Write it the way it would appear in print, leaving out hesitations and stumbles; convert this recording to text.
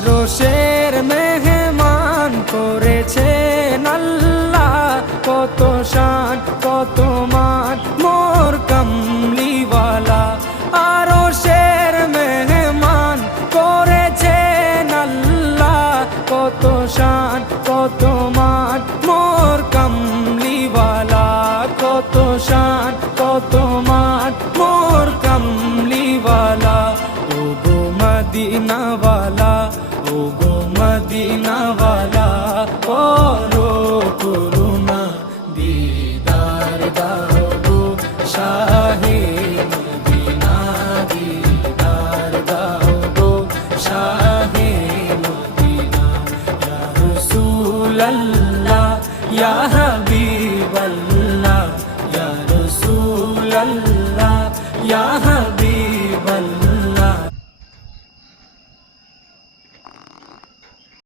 আরশের মেহমান করেছেন আল্লাহ, কত শান কত মান মোর কামলিওয়ালা। আরশের মেহমান করেছেন আল্লাহ, কত শান কত মান মোর কামলিওয়ালা, কত শান কত মান মোর কামলিওয়ালা। ও গো মদিনাওয়ালা, ও গো মদিনাওয়ালা, করো করুণা দিদার দাও গো শাহে মদিনা, দিদার দাও গো শাহে মদিনা। ইয়া রাসূলাল্লাহ